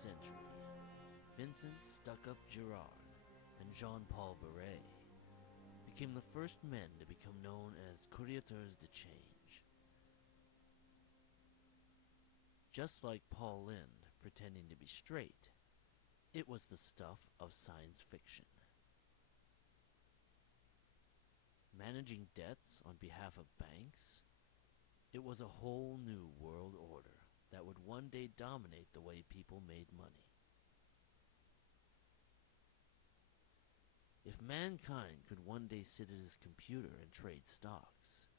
century, Vincent Stuck-Up Girard and Jean-Paul Barret became the first men to become known as créateurs de change. Just like Paul Lynde pretending to be straight, it was the stuff of science fiction. Managing debts on behalf of banks, it was a whole new world order that would one day dominate the way people made money. If mankind could one day sit at his computer and trade stocks,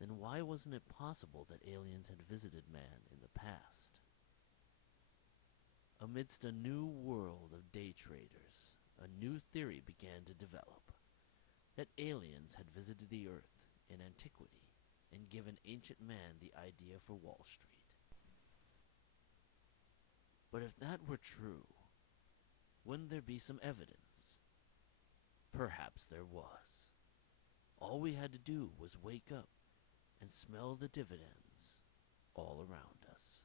then why wasn't it possible that aliens had visited man in the past? Amidst a new world of day traders, a new theory began to develop, that aliens had visited the earth in antiquity and given ancient man the idea for Wall Street. But if that were true, wouldn't there be some evidence? Perhaps there was. All we had to do was wake up and smell the dividends all around us.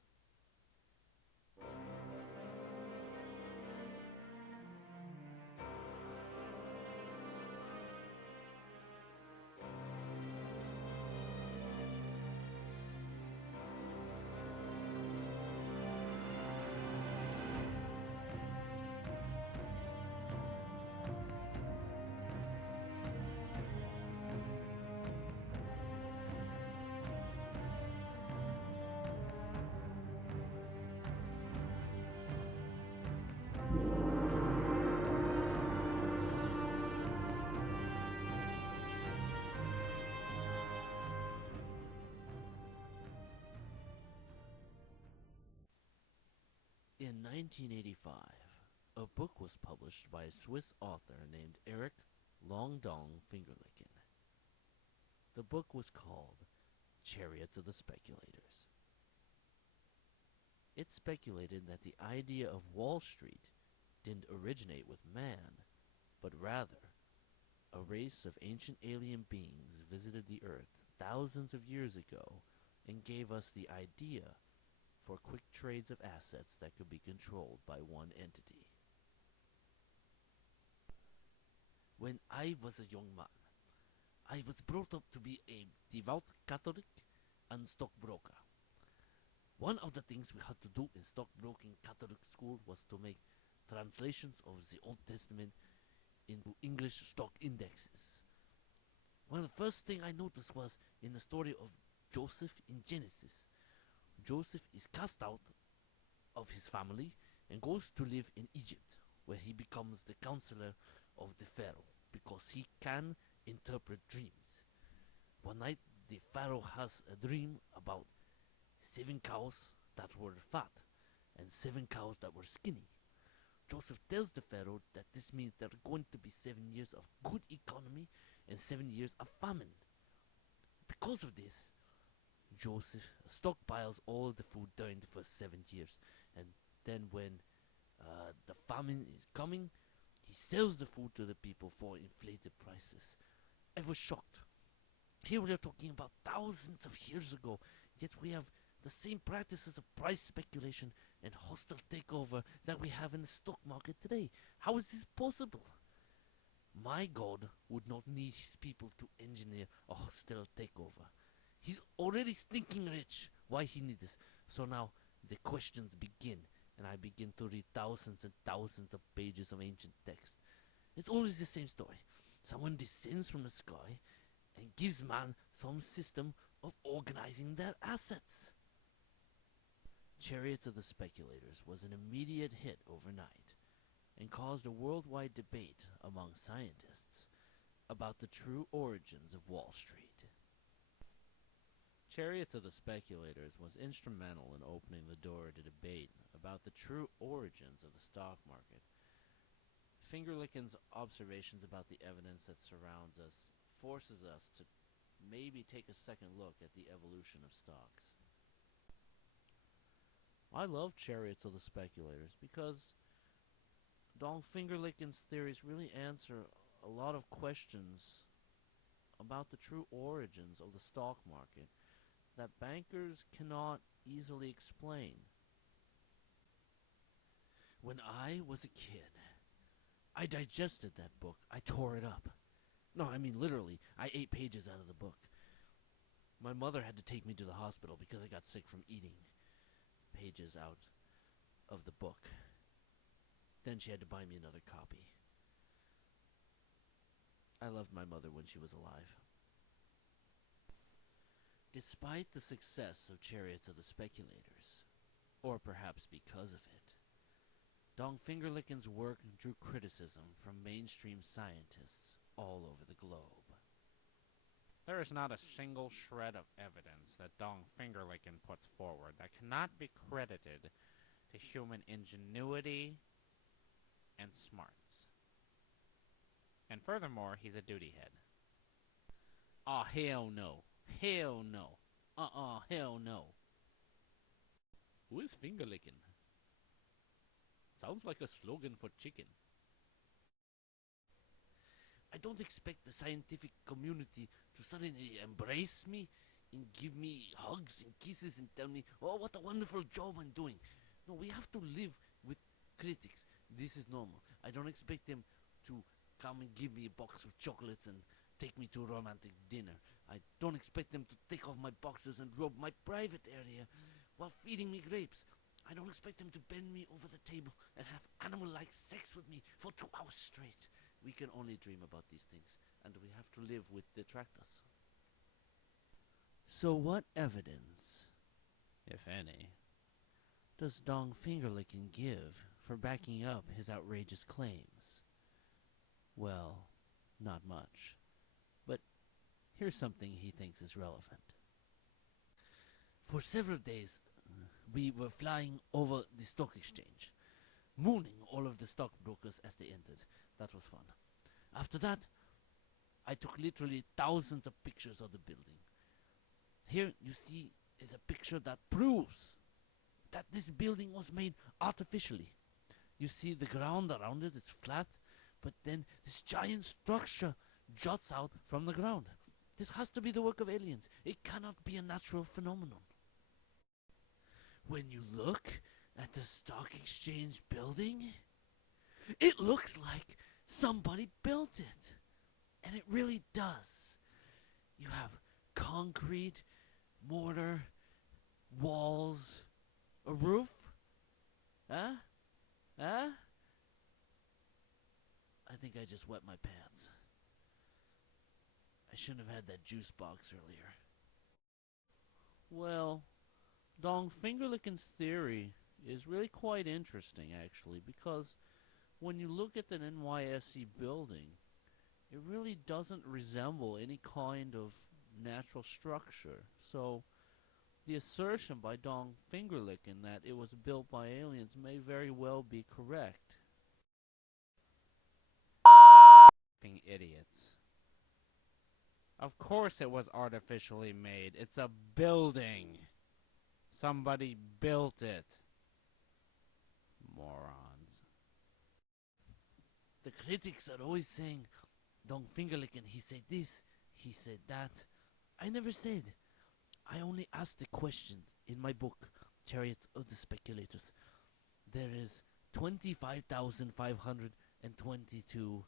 In 1985, a book was published by a Swiss author named Eric Longdong Fingerlicken. The book was called Chariots of the Speculators. It speculated that the idea of Wall Street didn't originate with man, but rather a race of ancient alien beings visited the earth thousands of years ago and gave us the idea for quick trades of assets that could be controlled by one entity. When I was a young man, I was brought up to be a devout Catholic and stockbroker. One of the things we had to do in stockbroking Catholic school was to make translations of the Old Testament into English stock indexes. One of the first thing I noticed was in the story of Joseph in Genesis. Joseph is cast out of his family and goes to live in Egypt, where he becomes the counselor of the Pharaoh because he can interpret dreams. One night, the Pharaoh has a dream about 7 cows that were fat and 7 cows that were skinny. Joseph tells the Pharaoh that this means there are going to be 7 years of good economy and 7 years of famine. Because of this, Joseph stockpiles all the food during the first 7 years, and then when the famine is coming, he sells the food to the people for inflated prices. I was shocked. Here we are talking about thousands of years ago, yet we have the same practices of price speculation and hostile takeover that we have in the stock market today. How is this possible? My God would not need his people to engineer a hostile takeover. He's already stinking rich. Why he need this? So now the questions begin, and I begin to read thousands and thousands of pages of ancient text. It's always the same story. Someone descends from the sky and gives man some system of organizing their assets. Chariots of the Speculators was an immediate hit overnight and caused a worldwide debate among scientists about the true origins of Wall Street. Chariots of the Speculators was instrumental in opening the door to debate about the true origins of the stock market. Fingerlicken's observations about the evidence that surrounds us forces us to maybe take a second look at the evolution of stocks. I love Chariots of the Speculators because Dong Fingerlicken's theories really answer a lot of questions about the true origins of the stock market that bankers cannot easily explain. When I was a kid, I digested that book. I tore it up. No, I mean literally. I ate pages out of the book. My mother had to take me to the hospital because I got sick from eating pages out of the book. Then she had to buy me another copy. I loved my mother when she was alive. Despite the success of Chariots of the Speculators, or perhaps because of it, Dong Fingerlicken's work drew criticism from mainstream scientists all over the globe. There is not a single shred of evidence that Dong Fingerlicken puts forward that cannot be credited to human ingenuity and smarts. And furthermore, he's a duty head. Ah, hell no. Hell no. Hell no. Who is Fingerlicken? Sounds like a slogan for chicken. I don't expect the scientific community to suddenly embrace me and give me hugs and kisses and tell me, oh, what a wonderful job I'm doing. No, we have to live with critics. This is normal. I don't expect them to come and give me a box of chocolates and take me to a romantic dinner. I don't expect them to take off my boxers and rub my private area while feeding me grapes. I don't expect them to bend me over the table and have animal-like sex with me for 2 hours straight. We can only dream about these things, and we have to live with detractors. So what evidence, if any, does Dong Fingerlicken give for backing up his outrageous claims? Well, not much. But here's something he thinks is relevant. For several days, we were flying over the stock exchange, mooning all of the stockbrokers as they entered. That was fun. After that, I took literally thousands of pictures of the building. Here you see is a picture that proves that this building was made artificially. You see the ground around it is flat, but then this giant structure juts out from the ground. This has to be the work of aliens. It cannot be a natural phenomenon. When you look at the stock exchange building, it looks like somebody built it. And it really does. You have concrete, mortar, walls, a roof. Huh? Huh? I think I just wet my pants. I shouldn't have had that juice box earlier. Well, Dong Fingerlicken's theory is really quite interesting, actually, because when you look at an NYSE building, it really doesn't resemble any kind of natural structure. So the assertion by Dong Fingerlicken that it was built by aliens may very well be correct. Idiots. Of course it was artificially made. It's a building. Somebody built it. Morons. The critics are always saying, Dong Fingerlicken, he said this, he said that. I never said. I only asked the question in my book, Chariots of the Speculators. There is 25,522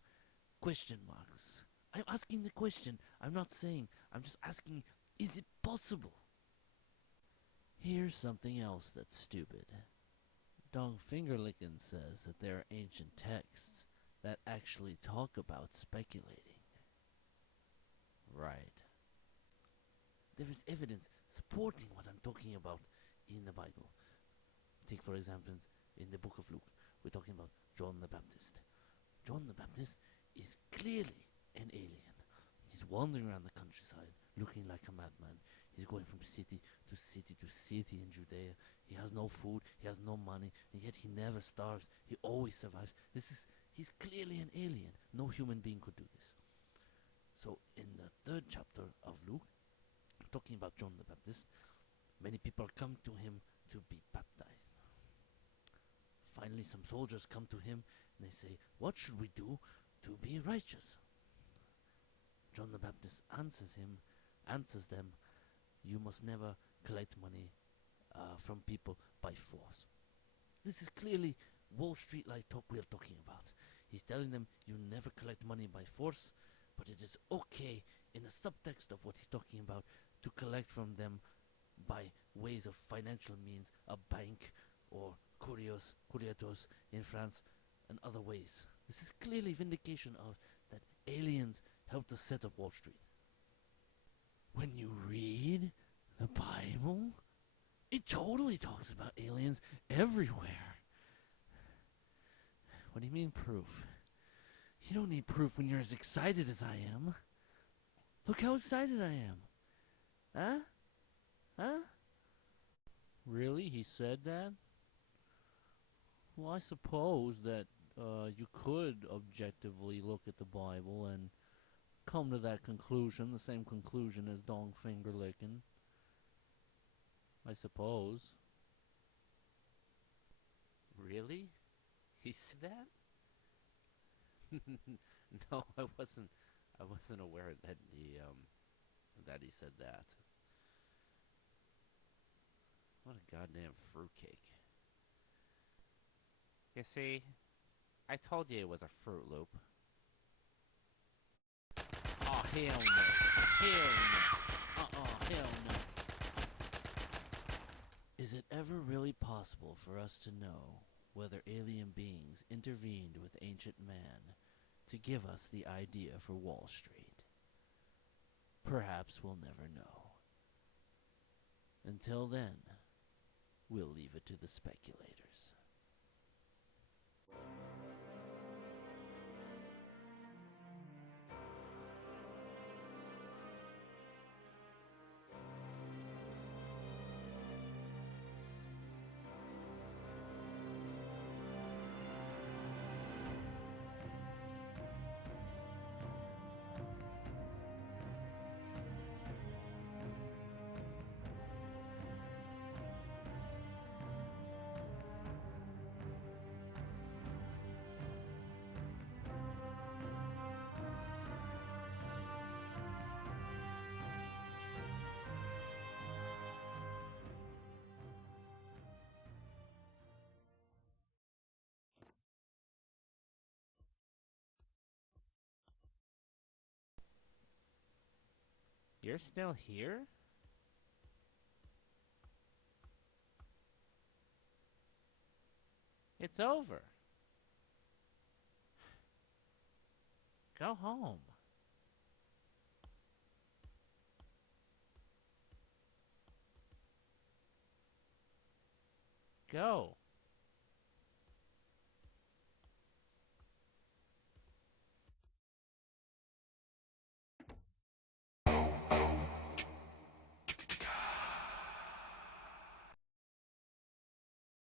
question marks. I'm asking the question. I'm not saying. I'm just asking, is it possible? Here's something else that's stupid. Dong Fingerlicken says that there are ancient texts that actually talk about speculating. Right. There is evidence supporting what I'm talking about in the Bible. Take, for example, in the book of Luke, we're talking about John the Baptist. John the Baptist is clearly an alien. He's wandering around the countryside, looking like a madman. He's going from city to city to city in Judea. He has no food, he has no money, and yet he never starves. He always survives. He's clearly an alien. No human being could do this. So in the 3rd chapter of Luke, talking about John the Baptist, many people come to him to be baptized. Finally, some soldiers come to him and they say, what should we do to be righteous? John the Baptist answers them, you must never collect money from people by force. This is clearly Wall Street like talk we're talking about. He's telling them you never collect money by force, but it is okay in the subtext of what he's talking about to collect from them by ways of financial means, a bank or curiatos in France, and other ways. This is clearly vindication of that aliens helped us set up Wall Street. When you read the Bible, it totally talks about aliens everywhere. What do you mean proof? You don't need proof when you're as excited as I am. Look how excited I am. Huh? Huh? Really? He said that? Well, I suppose that you could objectively look at the Bible and come to that conclusion, the same conclusion as dong finger licking. I suppose. Really? He said that? No, I wasn't. I wasn't aware that he said that. What a goddamn fruitcake. You see, I told you it was a Fruit Loop. Oh, hell no. Hell no. Hell no. Is it ever really possible for us to know whether alien beings intervened with ancient man to give us the idea for Wall Street? Perhaps we'll never know. Until then, we'll leave it to the speculators. You're still here? It's over. Go home. Go.